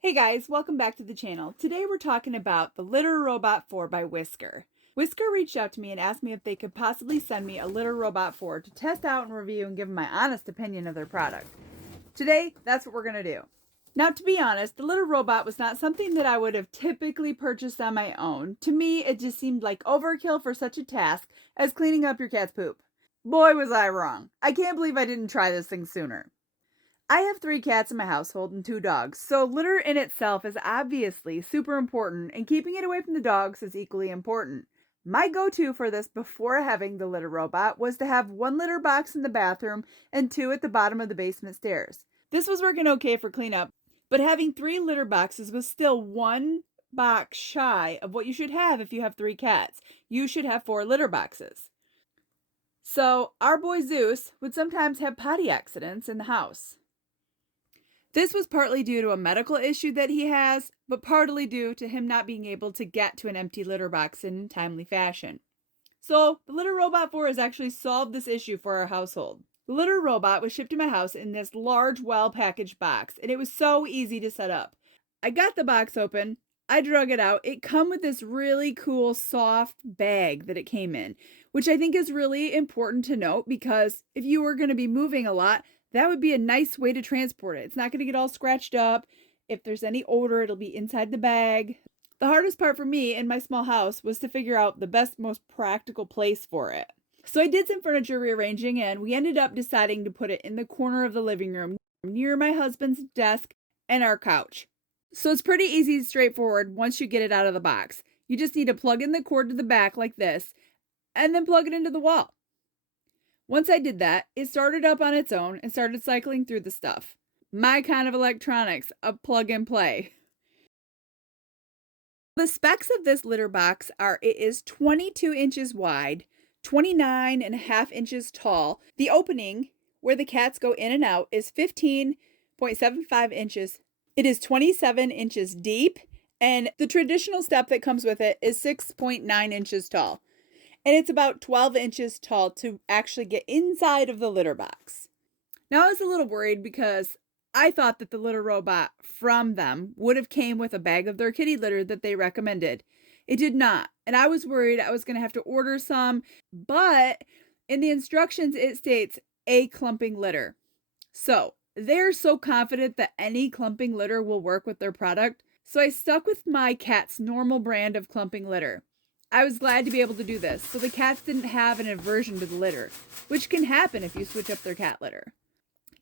Hey guys, welcome back to the channel. Today we're talking about the Litter Robot 4 by Whisker. Whisker reached out to me and asked me if they could possibly send me a Litter Robot 4 to test out and review and give them my honest opinion of their product. Today, that's what we're going to do. Now, to be honest, the Litter Robot was not something that I would have typically purchased on my own. To me, it just seemed like overkill for such a task as cleaning up your cat's poop. Boy, was I wrong. I can't believe I didn't try this thing sooner. I have 3 cats in my household and 2 dogs, so litter in itself is obviously super important, and keeping it away from the dogs is equally important. My go-to for this before having the litter robot was to have 1 litter box in the bathroom and 2 at the bottom of the basement stairs. This was working okay for cleanup, but having 3 litter boxes was still 1 box shy of what you should have if you have 3 cats. You should have 4 litter boxes. So our boy Zeus would sometimes have potty accidents in the house. This was partly due to a medical issue that he has, but partly due to him not being able to get to an empty litter box in timely fashion. So, the Litter Robot 4 has actually solved this issue for our household. The Litter Robot was shipped to my house in this large, well-packaged box, and it was so easy to set up. I got the box open, I drug it out. It come with this really cool, soft bag that it came in, which I think is really important to note because if you were going to be moving a lot, that would be a nice way to transport it. It's not going to get all scratched up. If there's any odor, it'll be inside the bag. The hardest part for me in my small house was to figure out the best, most practical place for it. So I did some furniture rearranging and we ended up deciding to put it in the corner of the living room near my husband's desk and our couch. So it's pretty easy and straightforward once you get it out of the box. You just need to plug in the cord to the back like this and then plug it into the wall. Once I did that, it started up on its own and started cycling through the stuff. My kind of electronics, a plug and play. The specs of this litter box are it is 22 inches wide, 29.5 inches tall. The opening where the cats go in and out is 15.75 inches. It is 27 inches deep, and the traditional step that comes with it is 6.9 inches tall. And it's about 12 inches tall to actually get inside of the litter box. Now I was a little worried because I thought that the litter robot from them would have came with a bag of their kitty litter that they recommended. It did not, and I was worried I was going to have to order some, but in the instructions it states a clumping litter. So they're so confident that any clumping litter will work with their product, so I stuck with my cat's normal brand of clumping litter. I was glad to be able to do this, so the cats didn't have an aversion to the litter, which can happen if you switch up their cat litter.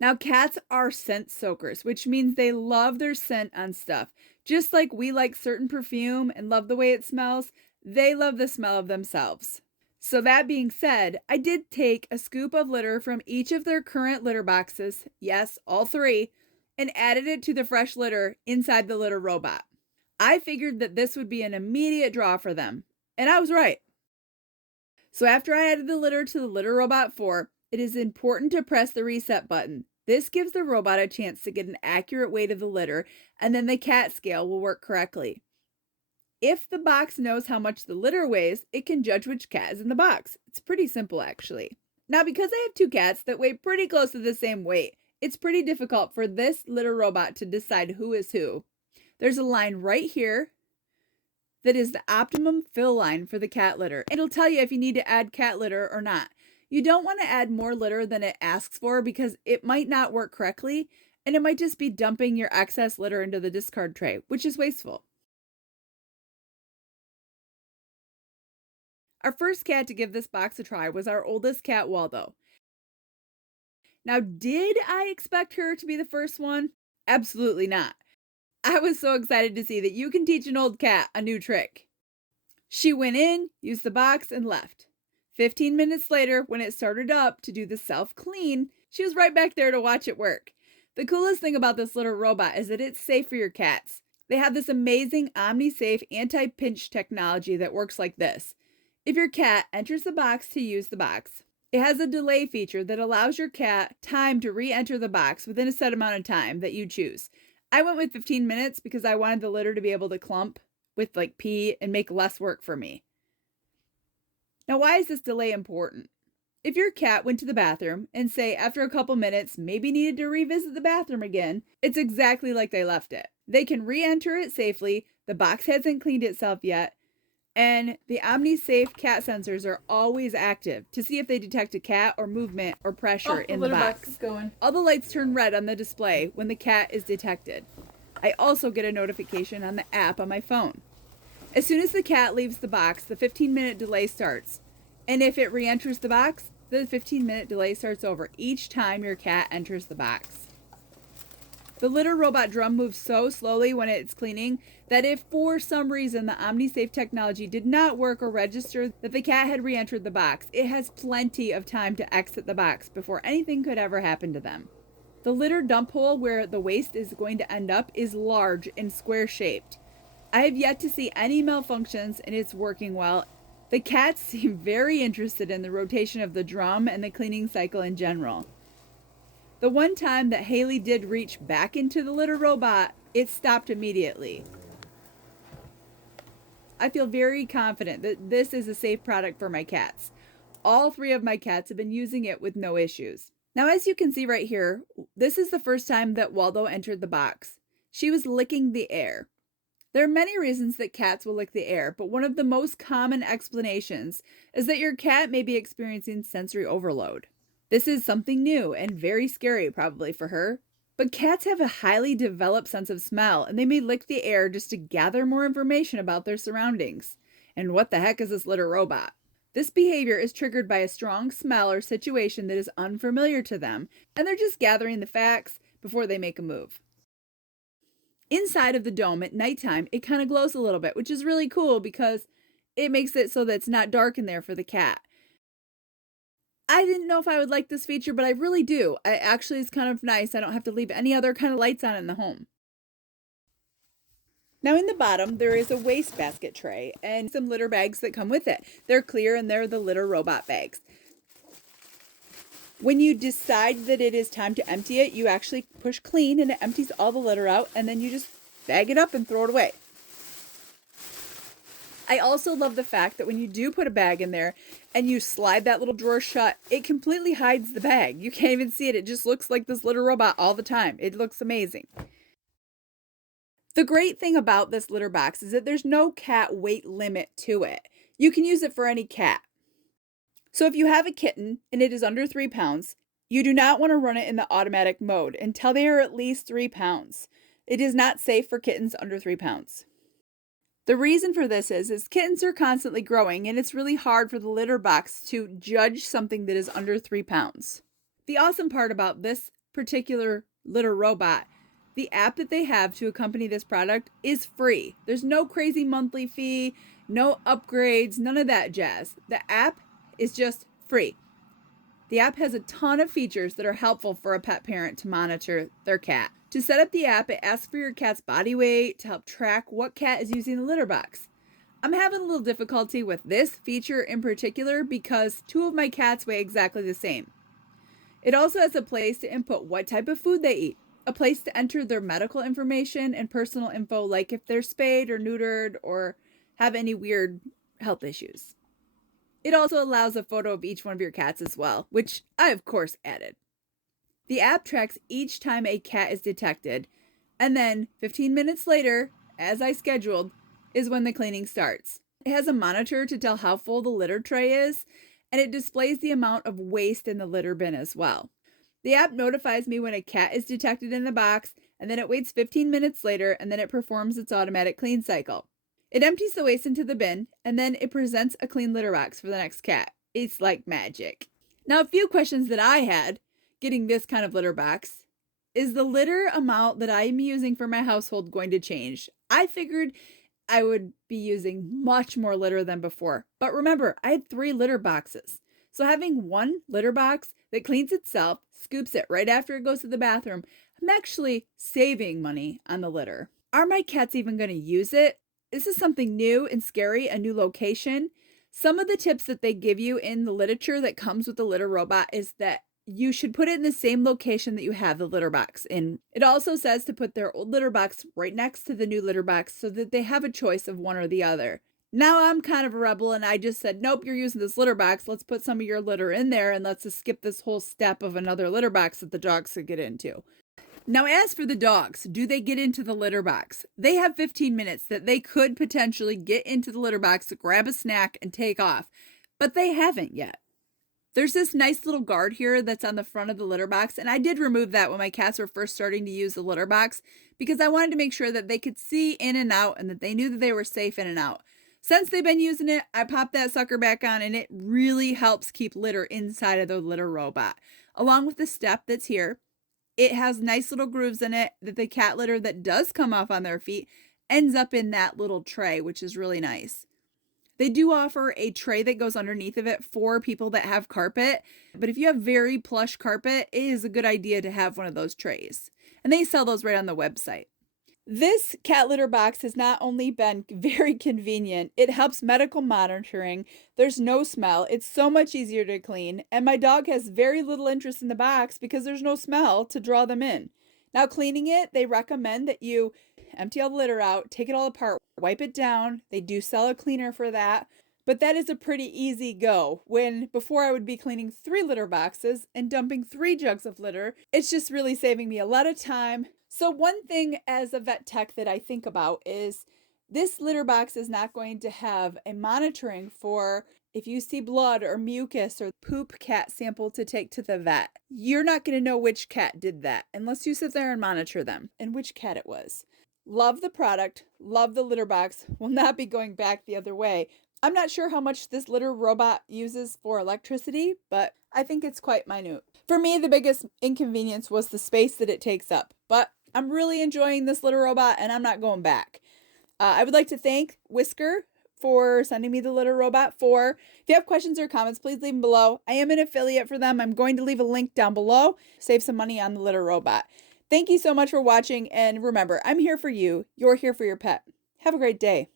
Now, cats are scent soakers, which means they love their scent on stuff. Just like we like certain perfume and love the way it smells, they love the smell of themselves. So that being said, I did take a scoop of litter from each of their current litter boxes, yes, all 3, and added it to the fresh litter inside the litter robot. I figured that this would be an immediate draw for them. And I was right. So after I added the litter to the Litter Robot 4, it is important to press the reset button. This gives the robot a chance to get an accurate weight of the litter, and then the cat scale will work correctly. If the box knows how much the litter weighs, it can judge which cat is in the box. It's pretty simple, actually. Now, because I have 2 cats that weigh pretty close to the same weight, it's pretty difficult for this litter robot to decide who is who. There's a line right here that is the optimum fill line for the cat litter. It'll tell you if you need to add cat litter or not. You don't want to add more litter than it asks for because it might not work correctly, and it might just be dumping your excess litter into the discard tray, which is wasteful. Our first cat to give this box a try was our oldest cat, Waldo. Now, did I expect her to be the first one? Absolutely not. I was so excited to see that you can teach an old cat a new trick. She went in, used the box, and left. 15 minutes later, when it started up to do the self-clean, she was right back there to watch it work. The coolest thing about this little robot is that it's safe for your cats. They have this amazing OmniSafe anti-pinch technology that works like this. If your cat enters the box to use the box, it has a delay feature that allows your cat time to re-enter the box within a set amount of time that you choose. I went with 15 minutes because I wanted the litter to be able to clump with like pee and make less work for me. Now, why is this delay important? If your cat went to the bathroom and say after a couple minutes maybe needed to revisit the bathroom again, it's exactly like they left it. They can re-enter it safely, the box hasn't cleaned itself yet, and the OmniSafe cat sensors are always active to see if they detect a cat or movement or pressure in the box. Is going. All the lights turn red on the display when the cat is detected. I also get a notification on the app on my phone. As soon as the cat leaves the box, the 15-minute delay starts. And if it re-enters the box, the 15-minute delay starts over each time your cat enters the box. The litter robot drum moves so slowly when it's cleaning that if for some reason the OmniSafe technology did not work or register that the cat had re-entered the box, it has plenty of time to exit the box before anything could ever happen to them. The litter dump hole where the waste is going to end up is large and square shaped. I have yet to see any malfunctions and it's working well. The cats seem very interested in the rotation of the drum and the cleaning cycle in general. The one time that Haley did reach back into the litter robot, it stopped immediately. I feel very confident that this is a safe product for my cats. All 3 of my cats have been using it with no issues. Now, as you can see right here, this is the first time that Waldo entered the box. She was licking the air. There are many reasons that cats will lick the air, but one of the most common explanations is that your cat may be experiencing sensory overload. This is something new and very scary probably for her. But cats have a highly developed sense of smell, and they may lick the air just to gather more information about their surroundings. And what the heck is this litter robot? This behavior is triggered by a strong smell or situation that is unfamiliar to them, and they're just gathering the facts before they make a move. Inside of the dome at nighttime, it kind of glows a little bit, which is really cool because it makes it so that it's not dark in there for the cat. I didn't know if I would like this feature, but I really do. It's kind of nice. I don't have to leave any other kind of lights on in the home. Now in the bottom, there is a waste basket tray and some litter bags that come with it. They're clear and they're the litter robot bags. When you decide that it is time to empty it, you actually push clean and it empties all the litter out, and then you just bag it up and throw it away. I also love the fact that when you do put a bag in there and you slide that little drawer shut, it completely hides the bag. You can't even see it. It just looks like this litter robot all the time. It looks amazing. The great thing about this litter box is that there's no cat weight limit to it. You can use it for any cat. So if you have a kitten and it is under 3 pounds, you do not want to run it in the automatic mode until they are at least 3 pounds. It is not safe for kittens under 3 pounds. The reason for this is kittens are constantly growing and it's really hard for the litter box to judge something that is under 3 pounds. The awesome part about this particular litter robot, the app that they have to accompany this product is free. There's no crazy monthly fee, no upgrades, none of that jazz. The app is just free. The app has a ton of features that are helpful for a pet parent to monitor their cat. To set up the app, it asks for your cat's body weight to help track what cat is using the litter box. I'm having a little difficulty with this feature in particular because 2 of my cats weigh exactly the same. It also has a place to input what type of food they eat, a place to enter their medical information and personal info like if they're spayed or neutered or have any weird health issues. It also allows a photo of each one of your cats as well, which I of course added. The app tracks each time a cat is detected, and then 15 minutes later, as I scheduled, is when the cleaning starts. It has a monitor to tell how full the litter tray is, and it displays the amount of waste in the litter bin as well. The app notifies me when a cat is detected in the box, and then it waits 15 minutes later, and then it performs its automatic clean cycle. It empties the waste into the bin, and then it presents a clean litter box for the next cat. It's like magic. Now, a few questions that I had getting this kind of litter box. Is the litter amount that I'm using for my household going to change? I figured I would be using much more litter than before. But remember, I had 3 litter boxes. So having one litter box that cleans itself, scoops it right after it goes to the bathroom, I'm actually saving money on the litter. Are my cats even going to use it? This is something new and scary, a new location. Some of the tips that they give you in the literature that comes with the litter robot is that you should put it in the same location that you have the litter box in. It also says to put their old litter box right next to the new litter box so that they have a choice of one or the other. Now I'm kind of a rebel and I just said, nope, you're using this litter box. Let's put some of your litter in there and let's just skip this whole step of another litter box that the dogs could get into. Now, as for the dogs, do they get into the litter box? They have 15 minutes that they could potentially get into the litter box, grab a snack, and take off, but they haven't yet. There's this nice little guard here that's on the front of the litter box, and I did remove that when my cats were first starting to use the litter box because I wanted to make sure that they could see in and out and that they knew that they were safe in and out. Since they've been using it, I popped that sucker back on, and it really helps keep litter inside of the litter robot. Along with the step that's here, it has nice little grooves in it that the cat litter that does come off on their feet ends up in that little tray, which is really nice. They do offer a tray that goes underneath of it for people that have carpet, but if you have very plush carpet, it is a good idea to have one of those trays. And they sell those right on the website. This cat litter box has not only been very convenient, it helps medical monitoring. There's no smell. It's so much easier to clean. And my dog has very little interest in the box because there's no smell to draw them in. Now, cleaning it, they recommend that you empty all the litter out, take it all apart, wipe it down. They do sell a cleaner for that. But that is a pretty easy go. When before I would be cleaning 3 litter boxes and dumping 3 jugs of litter, it's just really saving me a lot of time. So one thing as a vet tech that I think about is this litter box is not going to have a monitoring for if you see blood or mucus or poop cat sample to take to the vet. You're not going to know which cat did that unless you sit there and monitor them and which cat it was. Love the product, love the litter box, will not be going back the other way. I'm not sure how much this litter robot uses for electricity, but I think it's quite minute. For me, the biggest inconvenience was the space that it takes up, but I'm really enjoying this litter robot and I'm not going back. I would like to thank Whisker for sending me the litter robot 4. If you have questions or comments, please leave them below. I am an affiliate for them. I'm going to leave a link down below. Save some money on the litter robot. Thank you so much for watching, and remember, I'm here for you. You're here for your pet. Have a great day.